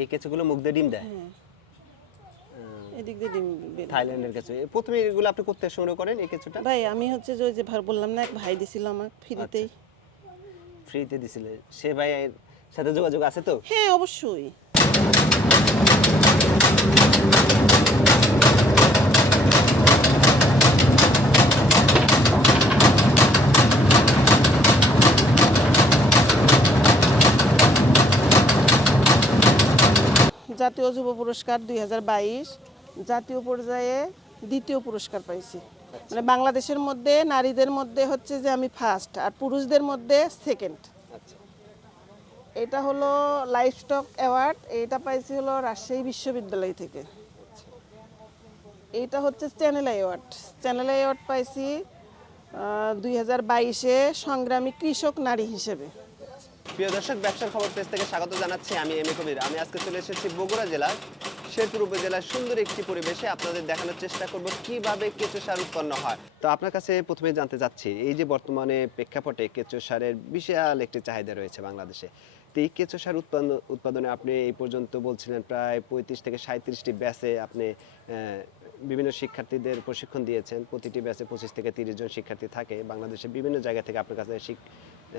এই কেঁচোগুলো মুখ দিয়ে ডিম দেয়? হ্যাঁ। এদিক দিয়ে ডিম থাইল্যান্ডের কেঁচো। প্রথমে এগুলো আপনি করতে সংগ্রহ করেন এই কেঁচোটা? ভাই আমি হচ্ছে যে ওই যে ভাই বললাম না এক ভাই দিছিল আমার ফ্রিতেই। ফ্রিতে দিছিলেন সে ভাইয়ের সাথে যোগাযোগ আছে তো? হ্যাঁ অবশ্যই। জাতীয় যুব পুরস্কার দুই হাজার বাইশ জাতীয় পর্যায়ে দ্বিতীয় পুরস্কার পাইছি। মানে বাংলাদেশের মধ্যে নারীদের মধ্যে হচ্ছে যে আমি ফার্স্ট আর পুরুষদের মধ্যে সেকেন্ড আচ্ছা। এটা হলো লাইফস্টক অ্যাওয়ার্ড এটা পাইছি হলো রাজশাহী বিশ্ববিদ্যালয় থেকে। এইটা হচ্ছে চ্যানেল অ্যাওয়ার্ড। চ্যানেল অ্যাওয়ার্ড পাইছি দুই হাজার বাইশে সংগ্রামী কৃষক নারী হিসেবে। প্রিয় দর্শক, ব্যবসার খবর পেজ থেকে স্বাগত জানাচ্ছি আমি এম এ কবির। আমি আজকে চলে এসেছি বগুড়া জেলার শেরপুর উপজেলার সুন্দর একটি পরিবেশে আপনাদের দেখানোর চেষ্টা করব কীভাবে কেঁচো সার উৎপন্ন হয়। তো আপনার কাছে প্রথমে জানতে চাচ্ছি, এই যে বর্তমানে প্রেক্ষাপটে কেঁচো সারের বিশাল একটি চাহিদা রয়েছে বাংলাদেশে। তো এই কেঁচো সার উৎপন্ন, উৎপাদনে আপনি এই পর্যন্ত বলছিলেন প্রায় পঁয়ত্রিশ থেকে সাঁত্রিশটি ব্যাচে আপনি বিভিন্ন শিক্ষার্থীদের প্রশিক্ষণ দিয়েছেন। প্রতিটি ব্যাচে পঁচিশ থেকে তিরিশ জন শিক্ষার্থী থাকে। বাংলাদেশের বিভিন্ন জায়গা থেকে আপনার কাছে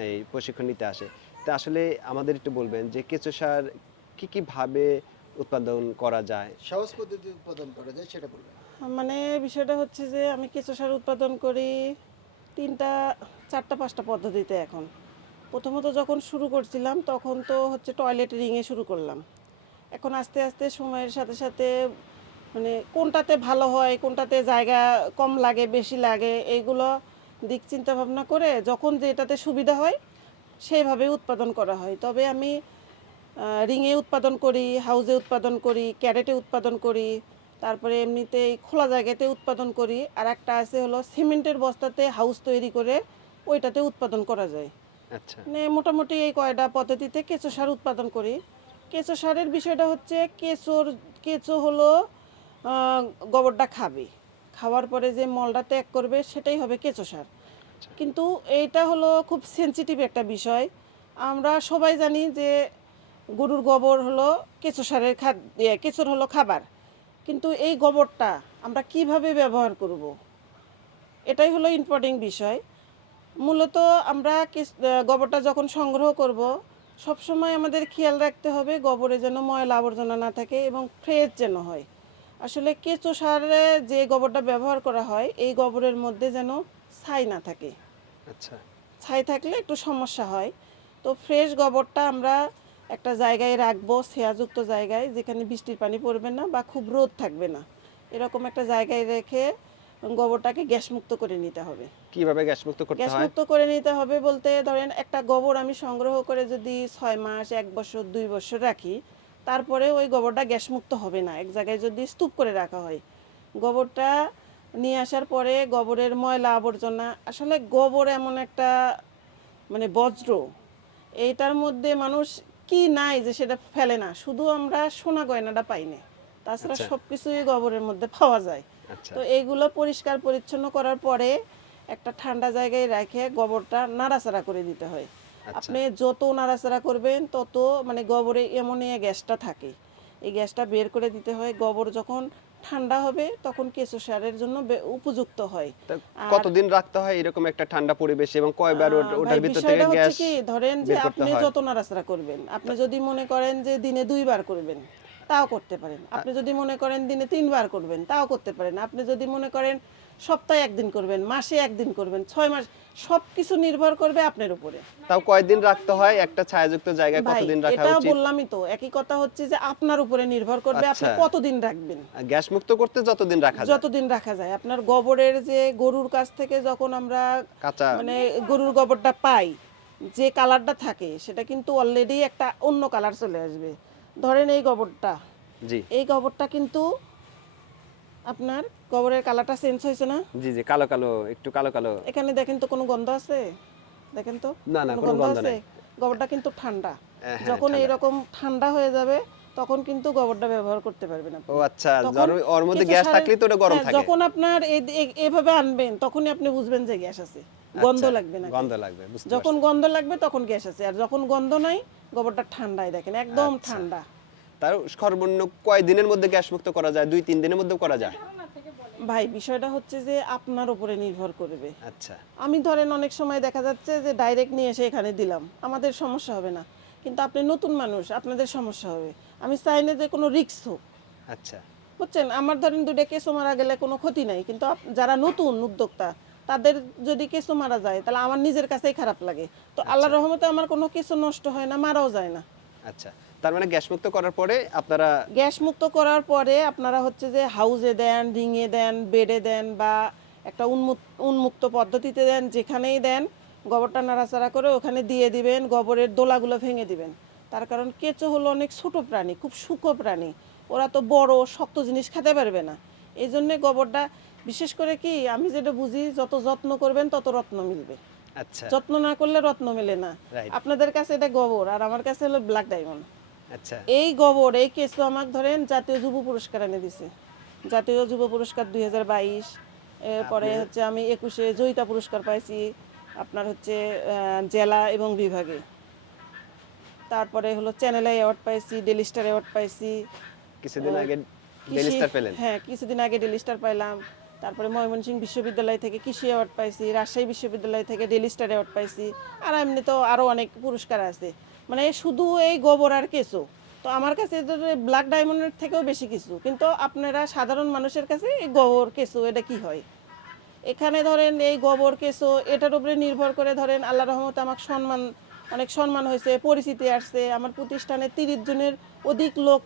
এই প্রশিক্ষণ নিতে আসে। তা আসলে আমাদের একটু বলবেন যে কেঁচো সার কী কীভাবে উৎপাদন করা যায়? সহজ পদ্ধতি উৎপাদন করা যায় সেটা বলবেন। মানে বিষয়টা হচ্ছে যে আমি কেঁচো সার উৎপাদন করি তিনটা চারটা পাঁচটা পদ্ধতিতে এখন। প্রথমত যখন শুরু করছিলাম তখন তো হচ্ছে টয়লেট রিংয়ে শুরু করলাম। এখন আস্তে আস্তে সময়ের সাথে সাথে মানে কোনটাতে ভালো হয় কোনটাতে জায়গা কম লাগে বেশি লাগে এইগুলো দিক চিন্তা ভাবনা করে যখন যেটাতে সুবিধা হয় সেইভাবে উৎপাদন করা হয়। তবে আমি রিংয়ে উৎপাদন করি হাউজে উৎপাদন করি ক্যারেটে উৎপাদন করি তারপরে এমনিতে খোলা জায়গাতে উৎপাদন করি। আর একটা আছে হলো সিমেন্টের বস্তাতে হাউস তৈরি করে ওইটাতে উৎপাদন করা যায়। আচ্ছা। মানে মোটামুটি এই কয়টা পদ্ধতিতে কেঁচো সার উৎপাদন করি। কেঁচো সারের বিষয়টা হচ্ছে কেঁচোর কেঁচো হলো গোবরটা খাবে। খাওয়ার পরে যে মলটা ত্যাগ করবে সেটাই হবে কেঁচো সার। কিন্তু এইটা হলো খুব সেনসিটিভ একটা বিষয়। আমরা সবাই জানি যে গরুর গোবর হলো কেঁচো সারের ইয়ে, কেঁচোর হলো খাবার। কিন্তু এই গোবরটা আমরা কীভাবে ব্যবহার করব? এটাই হলো ইম্পর্টেন্ট বিষয়। মূলত আমরা গোবরটা যখন সংগ্রহ করব সবসময় আমাদের খেয়াল রাখতে হবে গোবরে যেন ময়লা আবর্জনা না থাকে এবং ফ্রেশ যেন হয়। আসলে কেঁচো সারে যে গোবরটা ব্যবহার করা হয় এই গোবরের মধ্যে যেন ছাই না থাকে। আচ্ছা। ছাই থাকলে একটু সমস্যা হয়। তো ফ্রেশ গোবরটা আমরা একটা জায়গায় রাখব ছেয়াযুক্ত জায়গায় যেখানে বৃষ্টির পানি পড়বে না বা খুব রোদ থাকবে না। এরকম একটা জায়গায় রেখে গোবরটাকে গ্যাসমুক্ত করে নিতে হবে। কীভাবে গ্যাস মুক্ত করতে হয়? গ্যাসমুক্ত করে নিতে হবে বলতে ধরেন একটা গোবর আমি সংগ্রহ করে যদি ছয় মাস এক বছর দুই বছর রাখি তারপরে ওই গোবরটা গ্যাসমুক্ত হবে না। এক জায়গায় যদি স্তূপ করে রাখা হয়। গোবরটা নিয়ে আসার পরে গোবরের ময়লা আবর্জনা আসলে গোবর এমন একটা মানে বজ্র এইটার মধ্যে মানুষ কি নাই যে সেটা ফেলে না। শুধু আমরা সোনা গয়নাটা পাই না তাছাড়া আচ্ছা। সব কিছুই গোবরের মধ্যে পাওয়া যায়। আচ্ছা। তো এইগুলো পরিষ্কার পরিচ্ছন্ন করার পরে একটা ঠান্ডা জায়গায় রেখে গোবরটা নাড়াচাড়া করে দিতে হয়। আপনি যত নাড়াচাড়া করবেন তত মানে গোবরে অ্যামোনিয়া গ্যাসটা থাকে। এই গ্যাসটা বের করে দিতে হয়। গোবর যখন ঠান্ডা হবে তখন কেঁচো সারের জন্য উপযুক্ত হয়। কতদিন রাখতে হয় এরকম একটা ঠান্ডা পরিবেশে এবং কয়বার ওটার ভিতর থেকে গ্যাস কি ধরেন যে আপনি যত নাড়াচাড়া করবেন আপনি যদি মনে করেন যে দিনে দুইবার করবেন তাও করতে পারেন। আপনি যদি মনে করেন দিনে তিনবার করবেন তাও করতে পারেন। আপনি যদি মনে করেন সপ্তাহে একদিন করবেন মাসে একদিন করবেন ছয় মাস সব কিছু নির্ভর করবে আপনার উপরে। তাও কয়দিন রাখতে হয়? একটা ছায়াযুক্ত জায়গায় কতদিন রাখা উচিত? এটা বললামই তো। একই কথা হচ্ছে যে আপনার উপরে নির্ভর করবে আপনি আচ্ছা। কতদিন রাখবেন। গ্যাস মুক্ত করতে যতদিন রাখা যায়? যতদিন রাখা যায়। আপনার গোবরের যে গরুর কাছ থেকে যখন আমরা কাঁচা। মানে গরুর গোবরটা পাই যে কালারটা থাকে সেটা কিন্তু অলরেডি একটা অন্য কালার চলে আসবে। ধরেন এই গোবরটা। জি। এই গোবরটা কিন্তু আপনার গোবরের কালারটা চেঞ্জ হয়েছে না? জি জি কালো কালো একটু কালো কালো। এখানে দেখেন তো কোনো গন্ধ আছে? দেখেন তো। না, না, কোনো গন্ধ নেই। গোবরটা কিন্তু ঠান্ডা। হ্যাঁ, হ্যাঁ, যখন ঠান্ডা। এইরকম ঠান্ডা হয়ে যাবে তখন কিন্তু গোবরটা ব্যবহার করতে পারবেন আপনি। ও আচ্ছা ওর মধ্যে গ্যাস থাকলেই তো ওটা গরম হ্যাঁ, থাকে। যখন আপনার এই- এই- এভাবে আনবেন তখনই আপনি বুঝবেন যে গ্যাস আছে। গন্ধ আচ্ছা, লাগবে না গন্ধ লাগবে যখন গন্ধ লাগবে তখন গ্যাস আছে। আর যখন গন্ধ নাই গোবরটা ঠান্ডায় দেখেন একদম আচ্ছা। ঠান্ডা। তার সর্বনিম্ন কয় দিনের মধ্যে গ্যাস মুক্ত করা যায়? দুই তিন দিনের মধ্যে করা যায়? ভাই বিষয়টা হচ্ছে যে আপনার উপরে নির্ভর করবে। আচ্ছা। আমি ধরেন অনেক সময় দেখা যাচ্ছে যে ডাইরেক্ট নিয়ে এসে এখানে দিলাম আমাদের সমস্যা হবে না। কিন্তু আপনি নতুন মানুষ আপনাদের সমস্যা হবে। আমি চাই না যে কোনো রিস্ক হোক। আচ্ছা। বুঝছেন? আমার ধরেন দুটো কেঁচো মারা গেলে কোনো ক্ষতি নাই। কিন্তু যারা নতুন উদ্যোক্তা তাদের যদি কেঁচো মারা যায় তাহলে আমার নিজের কাছেই খারাপ লাগে। তো আল্লাহ রহমতে আমার কোনো কেঁচো নষ্ট হয় না মারাও যায় না। আচ্ছা। তার মানে গ্যাস মুক্ত করার পরে আপনারা গ্যাস মুক্ত করার পরে আপনারা হচ্ছে যে হাউজে দেন রিংয়ে দেন বেডে দেন বা একটা উন্মুক্ত উন্মুক্ত পদ্ধতিতে দেন যেখানেই দেন গোবরটা নাড়াচাড়া করে ওখানে দিয়ে দিবেন গোবরের দোলাগুলো ভেঙে দিবেন। তার কারণ কেঁচো হলো অনেক ছোট প্রাণী খুব সূক্ষ্ম প্রাণী। ওরা তো বড় শক্ত জিনিস খেতে পারবে না। এই জন্যে গোবরটা বিশেষ করে কি আমি যেটা বুঝি যত যত্ন করবেন তত রত্ন মিলবে। আচ্ছা। যত্ন না করলে রত্ন মেলে না। আপনাদের কাছে এটা গোবর আর আমার কাছে হলো ব্ল্যাক ডায়মন্ড আচ্ছা। এই গোবর এই কেসু আমাকে ধরেন জাতীয় যুব পুরস্কার এনে দিছে। জাতীয় যুব পুরস্কার দুই হাজার বাইশ এরপরে হচ্ছে আমি একুশে জয়িতা পুরস্কার পাইছি আপনার হচ্ছে জেলা এবং বিভাগে। তারপরে হলো চ্যানেল অ্যাওয়ার্ড পাইছি ডেলি স্টার অ্যাওয়ার্ড পাইছি। কিছুদিন আগে ডেলি স্টার পেলেন? হ্যাঁ কিছুদিন আগে ডেলি স্টার পাইলাম। তারপরে ময়মনসিংহ বিশ্ববিদ্যালয় থেকে কৃষি অ্যাওয়ার্ড পাইছি রাজশাহী বিশ্ববিদ্যালয় থেকে ডেলি স্টার অ্যাওয়ার্ড পাইছি আর এমনি তো আরও অনেক পুরস্কার আছে। মানে শুধু এই গোবর আর কেঁচো তো আমার কাছে ব্ল্যাক ডায়মন্ডের থেকেও বেশি কিছু। কিন্তু আপনারা সাধারণ মানুষের কাছে এই গোবর কেঁচো, এটা কি হয়? এখানে ধরেন এই গোবর কেঁচো, এটার উপরে নির্ভর করে ধরেন আল্লাহ রহমত আমাকে সম্মান, অনেক সম্মান হয়েছে, পরিচিতি আসছে। আমার প্রতিষ্ঠানে তিরিশ জনের অধিক লোক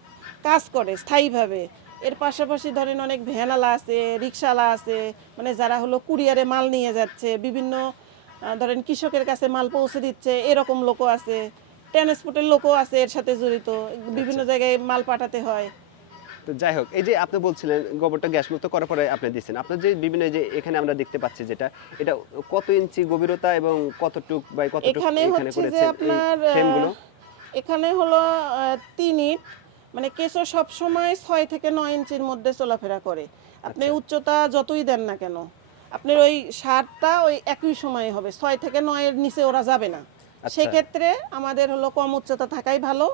কাজ করে স্থায়ীভাবে। এর পাশাপাশি ধরেন অনেক ভ্যানালা আছে রিক্সাওয়ালা আছে মানে যারা হলো কুরিয়ারে মাল নিয়ে যাচ্ছে, বিভিন্ন ধরেন কৃষকের কাছে মাল পৌঁছে দিচ্ছে, এরকম লোকও আছে। ট্রান্সপোর্টের লোকও আছে এর সাথে জড়িত বিভিন্ন জায়গায় মাল পাঠাতে হয়। তো যাই হোক এই যে আপনি বলছিলেন গোবরটা গ্যাস মুক্ত করার পরে আপনি দিচ্ছেন। আপনার যে বিভিন্ন যে এখানে আমরা দেখতে পাচ্ছি যেটা এটা কত ইঞ্চি গভীরতা এবং কতটুক বাই কতটুক এখানে হচ্ছে যে আপনার এখানে হলো তিন ইট মানে কেঁচো সব সময় ছয় থেকে নয় ইঞ্চির মধ্যে চলাফেরা করে। আপনি আচ্ছা। উচ্চতা যতই দেন না কেন আপনার ওই সারটা ওই একই সময়ে হবে ছয় থেকে নয়ের নিচে ওরা যাবে না। আচ্ছা। সেক্ষেত্রে আমাদের হলো কম উচ্চতা থাকাই ভালো।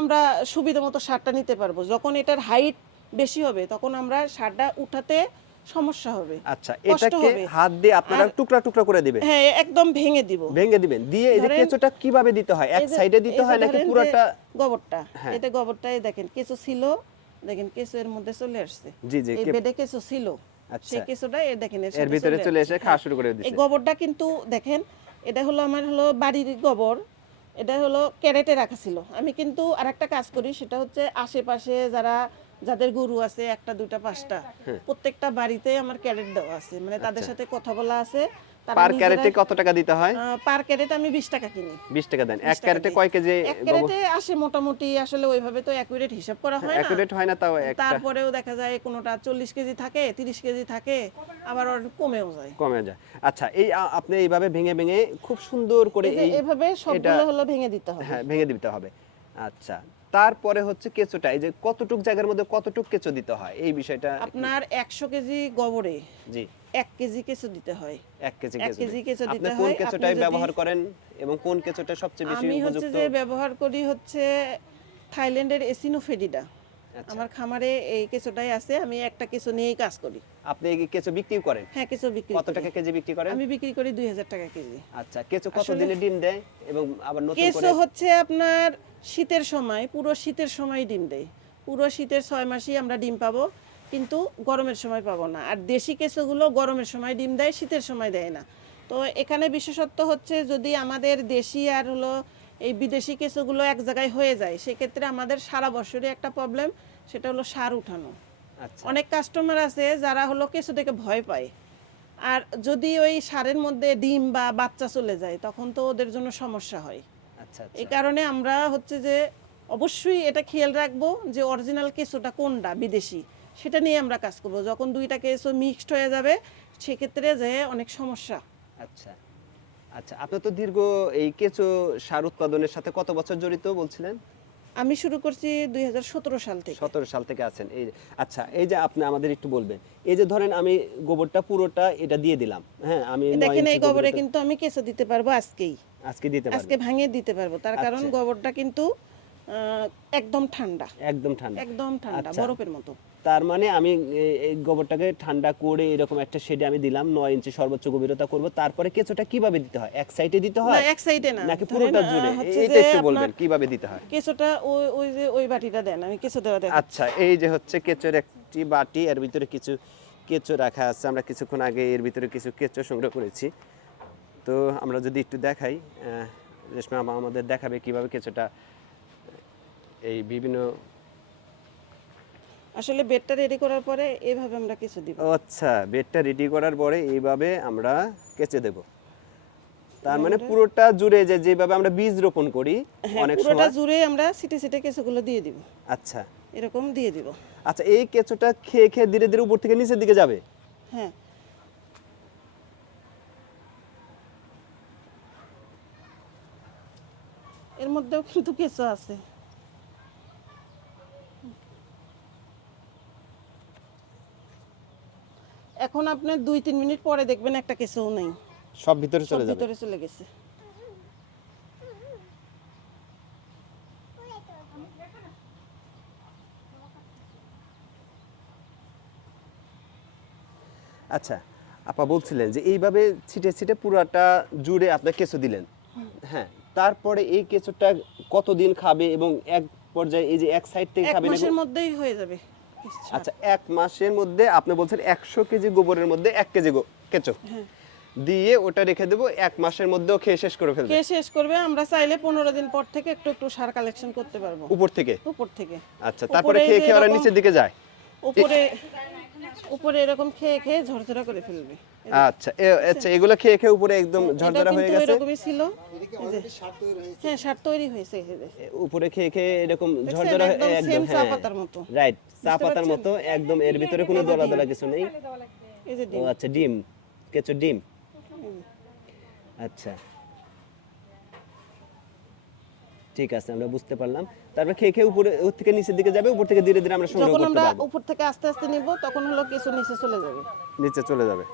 আমরা সুবিধা মতো সারটা নিতে পারব। যখন এটার হাইট বেশি হবে তখন আমরা সারটা উঠাতে সমস্যা হবে। আচ্ছা এটাকে হাত দিয়ে আপনারা টুকরা টুকরা করে দিবেন? হ্যাঁ একদম ভেঙে দিব। ভেঙে দিবেন। দিয়ে এই যে কেঁচোটা কীভাবে দিতে হয়? এক সাইডে দিতে হয় নাকি পুরোটা? গোবরটা হ্যাঁ। এটা গোবরটাই দেখেন কেঁচো ছিল দেখেন কেঁচো এর মধ্যে চলে আসছে। জি জি এই বেডে কেঁচো ছিল। আচ্ছা। সেই কেঁচোটা এর দেখেন এর এর ভিতরে চলে এসে খাওয়া হ্যাঁ। শুরু করে এই গোবরটা কিন্তু দেখেন এটা হলো আমার হলো বাড়ির গোবর এটা হলো ক্যারেটে রাখা ছিল। আমি কিন্তু আর একটা কাজ করি সেটা হচ্ছে আশেপাশে যারা যাদের গরু আছে একটা দুইটা পাঁচটা হ্যাঁ। প্রত্যেকটা বাড়িতে আমার ক্যারেট দেওয়া আছে। মানে তাদের সাথে কথা বলা আছে পার ক্যারেটে কত টাকা দিতে হয়? পার ক্যারেট আমি বিশ টাকা কিনি। বিশ টাকা দেন। এক ক্যারেটে কয় কেজি এক ক্যারেটে আসে মোটামুটি আসলে ওইভাবে তো অ্যাকুরেট হিসাব করা হয় না। অ্যাকুরেট হয় না তাও একটা। তারপরেও দেখা যায় কোনোটা চল্লিশ কেজি থাকে তিরিশ কেজি থাকে আবার কমেও যায়। কমে যায়। আচ্ছা এই আপনি এইভাবে ভেঙে ভেঙে খুব সুন্দর করে এই যে এই এভাবে সবগুলো হলো ভেঙে দিতে হবে। হ্যাঁ ভেঙে দিতে হবে। আচ্ছা তারপরে হচ্ছে কেঁচোটা। এই যে কতটুক জায়গার মধ্যে কতটুক কেঁচো দিতে হয়? এই বিষয়টা আপনার একশো কেজি গোবরে জি। কেজি কেঁচো দিতে হয়। কেজি কেজি কেঁচো দিতে কোন হয়, কেঁচোটাই আপনি যদি- ব্যবহার করেন এবং কোন কেঁচোটা সবচেয়ে বেশি আমি হচ্ছে যে ব্যবহার করি হচ্ছে থাইল্যান্ডের এসিনোফেডিডা। আচ্ছা। আমার খামারে এই কেঁচোটাই আছে আমি একটা কেঁচো নিয়েই কাজ করি। আপনি এই কেঁচো বিক্রি করেন? হ্যাঁ কেঁচো বিক্রি কত টাকা কেজি বিক্রি করেন? আমি বিক্রি করি দুই হাজার টাকা কেজি। আচ্ছা কেঁচো কত দিনে ডিম দেয় এবং আবার নতুন কেঁচো হচ্ছে আপনার শীতের সময় পুরো শীতের সময় ডিম দেয়। পুরো শীতের ছয় মাসই আমরা ডিম পাবো। কিন্তু গরমের সময় পাবো না। আর দেশি কেঁচোগুলো গরমের সময় ডিম দেয় শীতের সময় দেয় না। তো এখানে বিশেষত্ব হচ্ছে যদি আমাদের দেশি আর হলো এই বিদেশি কেঁচোগুলো এক জায়গায় হয়ে যায় সেক্ষেত্রে আমাদের সারা বছরই একটা প্রবলেম সেটা হলো সার উঠানো। আচ্ছা। অনেক কাস্টমার আছে যারা হলো কেঁচো থেকে ভয় পায়। আর যদি ওই সারের মধ্যে ডিম বা বাচ্চা চলে যায় তখন তো ওদের জন্য সমস্যা হয়। আচ্ছা আচ্ছা। এই কারণে আমরা হচ্ছে যে অবশ্যই এটা খেয়াল রাখব যে অরিজিনাল কেঁচোটা কোনটা বিদেশি। সেটা নিয়ে আমরা কাজ করব। যখন দুইটা কেঁচো মিক্সড হয়ে যাবে সেক্ষেত্রে যে অনেক সমস্যা। আচ্ছা। আচ্ছা আপনি তো দীর্ঘ এই কেঁচো সার উৎপাদনের সাথে কত বছর জড়িত বলছিলেন? আমি শুরু করছি দুই সাল থেকে। সতেরো সাল থেকে আছেন। এই আচ্ছা এই যে আপনি আমাদের একটু বলবেন। এই যে ধরেন আমি গোবরটা পুরোটা এটা দিয়ে দিলাম হ্যাঁ আমি দেখেন এই গোবরে কিন্তু আমি কেঁচো দিতে পারব আজকেই। আজকে দিতে আজকে ভাঙিয়ে দিতে পারব। তার কারণ আচ্ছা। গোবরটা কিন্তু একদম ঠান্ডা। একদম ঠান্ডা। একদম ঠান্ডা আচ্ছা। বরফের মতো। তার মানে আমি এই গোবরটাকে ঠান্ডা করে এরকম একটা শেডে আমি দিলাম ইঞ্চি সর্বোচ্চ গভীরতা করব। তারপরে কেঁচোটা কীভাবে দিতে হয়? এক সাইডে দিতে না হয় এক সাইডে না। নাকি পুরোটা জুড়ে? যে একটু বলবেন কীভাবে দিতে হয়? কেঁচোটা ওই ওই যে ওই বাটিটা দেন আমি কেঁচো দেওয়া দেখ আচ্ছা এই যে হচ্ছে কেঁচোর একটি বাটি এর ভিতরে কিছু কেঁচো রাখা আছে। আমরা কিছুক্ষণ আগে এর ভিতরে কিছু কেঁচো সংগ্রহ করেছি। তো আমরা যদি একটু দেখাই রেশমা আমাদের দেখাবে কীভাবে কেঁচোটা এই বিভিন্ন আসলে বেডটা রেডি করার পরে এইভাবে আমরা কিছু দিব। আচ্ছা বেডটা রেডি করার পরে এইভাবে আমরা কেচে দেব। তার মানে পুরোটা জুড়ে যে যেভাবে আমরা বীজ রোপণ করি হ্যাঁ অনেক পুরোটা জুড়ে আমরা সিটে সিটে কেঁচোগুলো দিয়ে দিব। আচ্ছা। এরকম দিয়ে দিব। আচ্ছা এই কেঁচোটা খেয়ে খেয়ে ধীরে ধীরে উপর থেকে নিচের দিকে যাবে? হ্যাঁ। এর মধ্যেও কিন্তু কেঁচো আছে। এখন আপনি দুই তিন মিনিট পরে দেখবেন একটা কেঁচোও নেই। সব ভিতরে চলে যাবে। ভিতরে চলে গেছে। আচ্ছা আপা বলছিলেন যে এইভাবে ছিটে ছিটে পুরাটা জুড়ে আপনি কেঁচো দিলেন। হ্যাঁ তারপরে এই কেঁচোটা কতদিন খাবে এবং এক পর্যায়ে এই যে এক সাইড থেকে এক খাবে মাসের মধ্যেই হয়ে যাবে। আচ্ছা এক মাসের মধ্যে আপনি বলছেন একশো কেজি গোবরের মধ্যে এক কেজি গো- কেঁচো। হ্যাঁ। দিয়ে ওটা রেখে দেবো এক মাসের মধ্যে খেয়ে শেষ করে ফেলবে। শেষ করবে আমরা চাইলে পনেরো দিন পর থেকে একটু একটু সার কালেকশন করতে পারব। উপর থেকে? উপর থেকে। আচ্ছা তারপরে খেয়ে খেয়ে ওরা নিচের দিকে যায়। উপরে উপরে এরকম খেয়ে খেয়ে ঝরঝরা করে ফেলবে। আচ্ছা আচ্ছা এগুলো খেয়ে খেয়ে উপরে একদম ঝরঝরা হয়ে গেছে? এরকমই ছিল। হ্যাঁ সার তৈরি হয়েছে এই যে। এ, উপরে খেয়ে খেয়ে এরকম ঝরঝরা একদম একদম চা হ্যাঁ। পাতার মতো। রাইট চা পাতার মতো একদম এর ভিতরে কোনো দলা দলা কিছু নেই? এই যে ও ডিম। আচ্ছা ডিম কেঁচো ডিম। আচ্ছা ঠিক আছে আমরা বুঝতে পারলাম। তারপর খেয়ে খেয়ে উপরে উপর থেকে নিচের দিকে যাবে উপর থেকে ধীরে ধীরে আমরা সংগ্রহ যখন করতে আমরা পারব। উপর থেকে আস্তে আস্তে নিব তখন হলো কিছু নিচে চলে যাবে। নিচে চলে যাবে।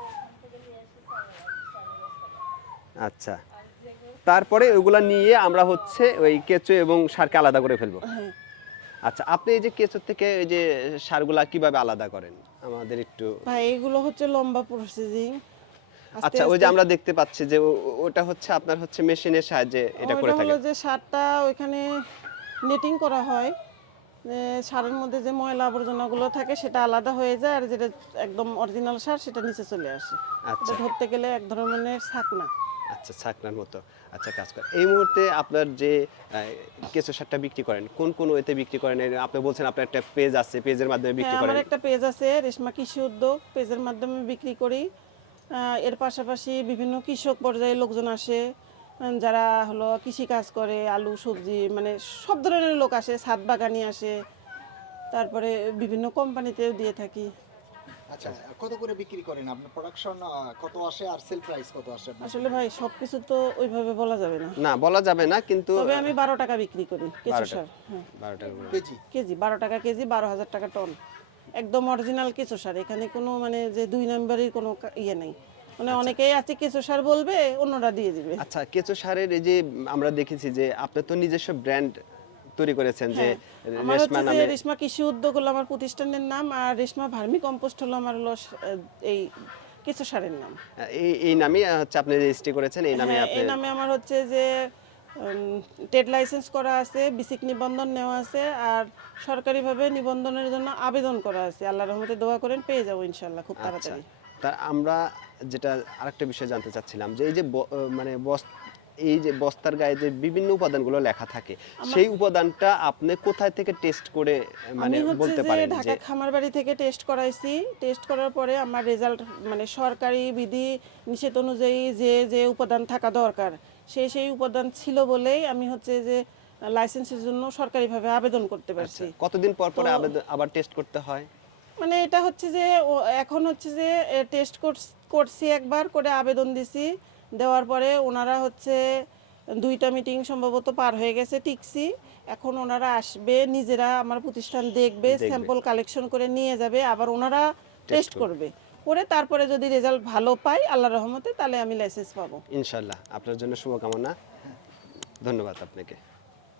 আচ্ছা। তারপরে ওইগুলা নিয়ে আমরা হচ্ছে ওই কেঁচো এবং সারকে আলাদা করে ফেলব। হ্যাঁ। আচ্ছা আপনি এই যে কেঁচো থেকে এই যে সারগুলা কীভাবে আলাদা করেন? আমাদের একটু ভাই এগুলো হচ্ছে লম্বা প্রসেসিং আচ্ছা ওই যে আমরা দেখতে পাচ্ছি যে ওটা হচ্ছে আপনার হচ্ছে মেশিনের সাহায্যে এটা করে থাকে। যে সারটা ওইখানে নেটিং করা হয়। সারের মধ্যে যে ময়লা আবর্জনাগুলো থাকে সেটা আলাদা হয়ে যায় আর যেটা একদম অরিজিনাল সার সেটা নিচে চলে আসে। আচ্ছা। এটা ধরতে গেলে এক ধরনের ছাকনা। আচ্ছা ছাকনার মতো। আচ্ছা কাজ করে। এই মুহূর্তে আপনার যে কেঁচো সারটা বিক্রি করেন কোন কোন ওয়েতে বিক্রি করেন? আপনি বলছেন আপনার একটা পেজ আছে পেজের মাধ্যমে বিক্রি হ্যাঁ করেন। আমার একটা পেজ আছে রেশমা কৃষি উদ্যোগ পেজের মাধ্যমে বিক্রি করি। এর পাশাপাশি বিভিন্ন কৃষক পর্যায়ে লোকজন আসে যারা হলো কৃষি কাজ করে আলু সবজি মানে সব ধরনের লোক আসে ছাদ বাগানি আসে তারপরে বিভিন্ন কোম্পানিতেও দিয়ে থাকি। আচ্ছা কত করে বিক্রি করেন আপনার প্রোডাকশন কত আসে আর সেল প্রাইস কত আসে আসলে ভাই সবকিছু তো ওইভাবে বলা যাবে না। না বলা যাবে না কিন্তু তবে আমি বারো টাকা বিক্রি করি কেঁচো 12 টাকা। সার হ্যাঁ। বারো টাকা কেজি? কেজি বারো টাকা কেজি বারো হাজার টাকা টন। একদম অরিজিনাল কেঁচো সার। এখানে কোনো মানে যে দুই নম্বরের কোনো ইয়ে নেই। মানে অনেকেই আছে কেঁচো সার বলবে অন্যরা দিয়ে দিবে। আচ্ছা কেঁচো সারের এই যে আমরা দেখেছি যে আপনি তো নিজস্ব ব্র্যান্ড তৈরি করেছেন যে আমার রেশমা নামে। রেশমা কৃষি উদ্যোগ হলো আমার প্রতিষ্ঠানের নাম আর রেশমা ভার্মি কম্পোস্ট হলো আমার হলো এই কেঁচো সারের নাম। এই এই নামে হচ্ছে আপনি রেজিস্ট্রি করেছেন এই নামে হ্যাঁ, আপনি এই নামে আমার হচ্ছে যে ট্রেড লাইসেন্স করা আছে বিসিক নিবন্ধন নেওয়া আছে আর সরকারিভাবে নিবন্ধনের জন্য আবেদন করা আছে। আল্লাহ রহমতে দোয়া করেন পেয়ে যাব ইনশাল্লাহ খুব আচ্ছা। তাড়াতাড়ি। তা আমরা যেটা আরেকটা বিষয় জানতে চাচ্ছিলাম যে এই যে মানে বস এই যে বস্তার গায়ে যে বিভিন্ন উপাদানগুলো লেখা থাকে সেই উপাদানটা আপনি কোথায় থেকে টেস্ট করে মানে বলতে যে পারেন ঢাকা যে খামারবাড়ি থেকে টেস্ট করাইছি। টেস্ট করার পরে আমার রেজাল্ট মানে সরকারি বিধি নিষেধ অনুযায়ী যে যে উপাদান থাকা দরকার সেই সেই উপাদান ছিল বলেই আমি হচ্ছে যে লাইসেন্সের জন্য সরকারিভাবে আবেদন করতে পারছি। কতদিন পর পর আবেদন আবার টেস্ট করতে হয়? মানে এটা হচ্ছে যে এখন হচ্ছে যে টেস্ট করছি একবার করে আবেদন দিছি। দেওয়ার পরে ওনারা হচ্ছে দুইটা মিটিং সম্ভবত পার হয়ে গেছে টিকছি। এখন ওনারা আসবে নিজেরা আমার প্রতিষ্ঠান দেখবে। স্যাম্পল কালেকশন করে নিয়ে যাবে আবার ওনারা টেস্ট করবে। করে তারপরে যদি রেজাল্ট ভালো পাই, আল্লাহর রহমতে, তাহলে আমি লাইসেন্স পাবো। ইনশাল্লাহ আপনার জন্য শুভকামনা। ধন্যবাদ আপনাকে।